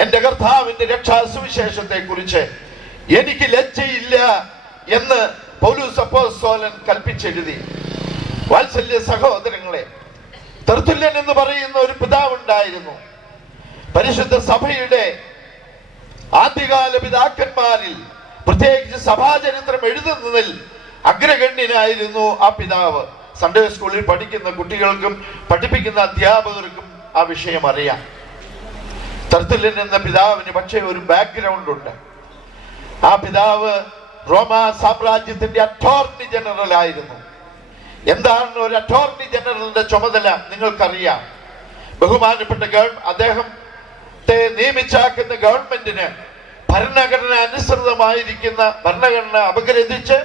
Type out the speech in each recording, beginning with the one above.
എന്റെ കർത്താവിന്റെ രക്ഷാസുവിശേഷത്തെ കുറിച്ച് എനിക്ക് ലജ്ജയില്ല എന്ന് പൗലോസ് അപ്പോസ്തലൻ കൽപ്പിച്ചെഴുതി. വാത്സല്യ സഹോദരങ്ങളെ, തെർത്തുല്യൻ എന്ന് പറയുന്ന ഒരു പിതാവുണ്ടായിരുന്നു. പരിശുദ്ധ സഭയുടെ ആദ്യകാല പിതാക്കന്മാരിൽ, പ്രത്യേകിച്ച് സഭാചരിത്രം എഴുതുന്നതിൽ അഗ്രഗണ്യനായിരുന്നു ആ പിതാവ്. സൺഡേ സ്കൂളിൽ പഠിക്കുന്ന കുട്ടികൾക്കും പഠിപ്പിക്കുന്ന അധ്യാപകർക്കും ആ വിഷയം അറിയാം. തെർത്തുല്യൻ എന്ന പിതാവിന് പക്ഷേ ഒരു ബാക്ക്ഗ്രൗണ്ട് ഉണ്ട്. ആ പിതാവ് റോമാ സാമ്രാജ്യത്തിന്റെ അറ്റോർണി ജനറൽ ആയിരുന്നു. എന്താണ് ഒരു അറ്റോർണി ജനറലിന്റെ ചുമതല നിങ്ങൾക്കറിയാം. ബഹുമാനപ്പെട്ട അദ്ദേഹത്തെ നിയമിച്ചാക്കുന്ന ഗവൺമെന്റിന് ഭരണഘടന അനുസൃതമായിരിക്കുന്ന ഭരണഘടന അപഗ്രഥിച്ച്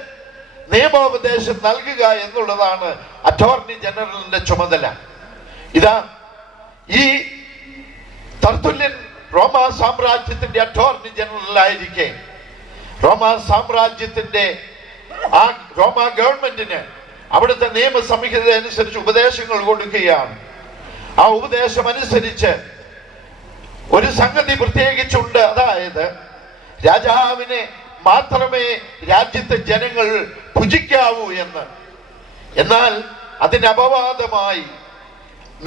നിയമോപദേശം നൽകുക എന്നുള്ളതാണ് അറ്റോർണി ജനറലിന്റെ ചുമതല. ഇതാ ഈ തെർത്തുല്യൻ റോമാ സാമ്രാജ്യത്തിന്റെ അറ്റോർണി ജനറൽ ആയിരിക്കെ റോമാ സാമ്രാജ്യത്തിന്റെ ആ റോമാ ഗവൺമെന്റിന് അവിടുത്തെ നിയമസംഹിത അനുസരിച്ച് ഉപദേശങ്ങൾ കൊടുക്കുകയാണ്. ആ ഉപദേശം അനുസരിച്ച് ഒരു സംഗതി പ്രത്യേകിച്ചുണ്ട്. അതായത് രാജാവിനെ മാത്രമേ രാജ്യത്തെ ജനങ്ങൾ ഭുജിക്കാവൂ എന്ന്. എന്നാൽ അതിന് അപവാദമായി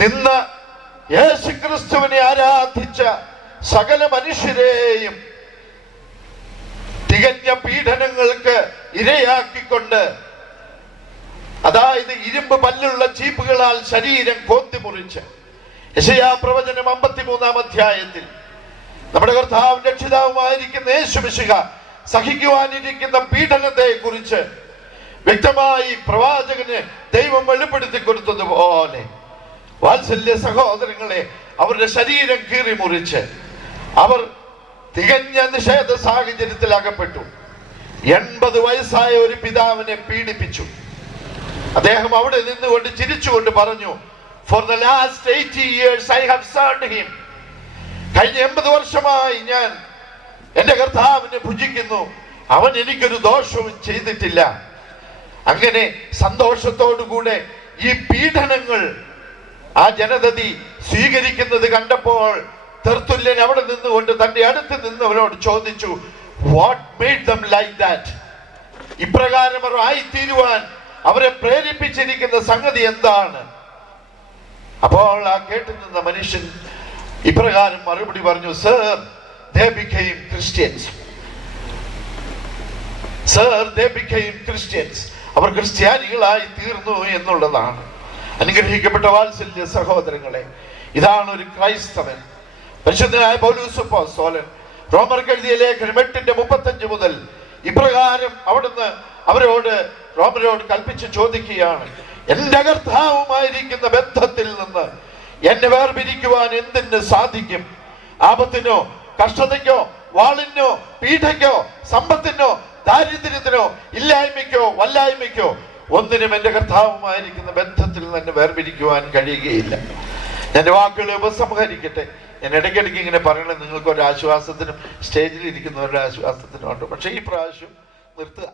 നിന്ന യേശുക്രിസ്തുവിനെ ആരാധിച്ച സകല മനുഷ്യരെയും തികഞ്ഞ പീഡനങ്ങൾക്ക് ഇരയാക്കിക്കൊണ്ട്, അതായത് ഇരുമ്പ് പല്ലുള്ള ചീപ്പുകളാൽ ശരീരം കോത്തിമുറിച്ച്, യെശയ്യാ പ്രവചനം 53-ാം അധ്യായത്തിൽ നമ്മുടെ കർത്താവും രക്ഷിതാവുമായിരിക്കുന്ന യേശുമിശിഹ സഹിക്കുവാനിരിക്കുന്ന പീഡനത്തെ കുറിച്ച് വ്യക്തമായി പ്രവാചകന് ദൈവം വെളിപ്പെടുത്തി കൊടുത്തതുപോലെ, വാത്സല്യ സഹോദരങ്ങളെ, അവരുടെ ശരീരം കീറി മുറിച്ച് അവർ തികഞ്ഞ നിഷേധ സാഹചര്യത്തിൽ അകപ്പെട്ടു. 80 വയസ്സായ ഒരു പിതാവിനെ പീഡിപ്പിച്ചു. അദ്ദേഹം അവിടെ നിന്നുകൊണ്ട് ചിരിച്ചുകൊണ്ട് പറഞ്ഞു, for the last 80 years I have served him. കഴിഞ്ഞ 80 വർഷമായി ഞാൻ എന്റെ കർത്താവിനെ ഭുജിക്കുന്നു, അവൻ എനിക്കൊരു ദോഷവും ചെയ്തിട്ടില്ല. അങ്ങനെ സന്തോഷത്തോടുകൂടെ ഈ പീഡനങ്ങൾ ആ ജനതതി സ്വീകരിക്കുന്നത് കണ്ടപ്പോൾ തെർത്തുല്യൻ അവിടെ നിന്നുകൊണ്ട് തന്റെ അടുത്ത് നിന്നവരോട് ചോദിച്ചു, what made them like that? ഇപ്രകാരം അവർ ആയിത്തീരുവാൻ അവരെ പ്രേരിപ്പിച്ചിരിക്കുന്ന സംഗതി എന്താണ്? അപ്പോൾ ആ കേട്ടു നിന്ന മനുഷ്യൻ ഇപ്രകാരം മറുപടി പറഞ്ഞു, sir, they became Christians. Sir, they became Christians. അവർ ക്രിസ്ത്യാനികളായി തീർന്നു എന്നുള്ളതാണ്. അനുഗ്രഹിക്കപ്പെട്ട വാത്സല്യ സഹോദരങ്ങളെ, ഇതാണ് ഒരു ക്രൈസ്തവൻ. പരിശുദ്ധനായ പൗലോസ് അപ്പോസ്തലൻ റോമർക്ക് എഴുതിയ ലേഖനം 8:35 മുതൽ ഇപ്രകാരം അവിടുന്ന് റോമരോട് കൽപ്പിച്ച് ചോദിക്കുകയാണ്, എന്റെ കർത്താവുമായിരിക്കുന്ന ബന്ധത്തിൽ നിന്ന് എന്നെ വേർപിരിക്കുവാൻ എന്തിന് സാധിക്കും? ആപത്തിനോ, കഷ്ടതയ്ക്കോ, വാളിനോ, പീഡയ്ക്കോ, സമ്പത്തിനോ, ദാരിദ്ര്യത്തിനോ, ഇല്ലായ്മയ്ക്കോ, വല്ലായ്മയ്ക്കോ ഒന്നിനും എന്റെ കർത്താവുമായിരിക്കുന്ന ബന്ധത്തിൽ നിന്ന് വേർപിരിക്കുവാൻ കഴിയുകയില്ല. ഞാൻ വാക്കുകളെ ഉപസംഹരിക്കട്ടെ. ഞാൻ ഇടയ്ക്കിടയ്ക്ക് ഇങ്ങനെ പറയണത് നിങ്ങൾക്ക് ഒരു ആശ്വാസത്തിനും സ്റ്റേജിൽ ഇരിക്കുന്നവരുടെ ആശ്വാസത്തിനും ഉണ്ട്. പക്ഷെ ഈ പ്രാവശ്യം നിർത്തുക.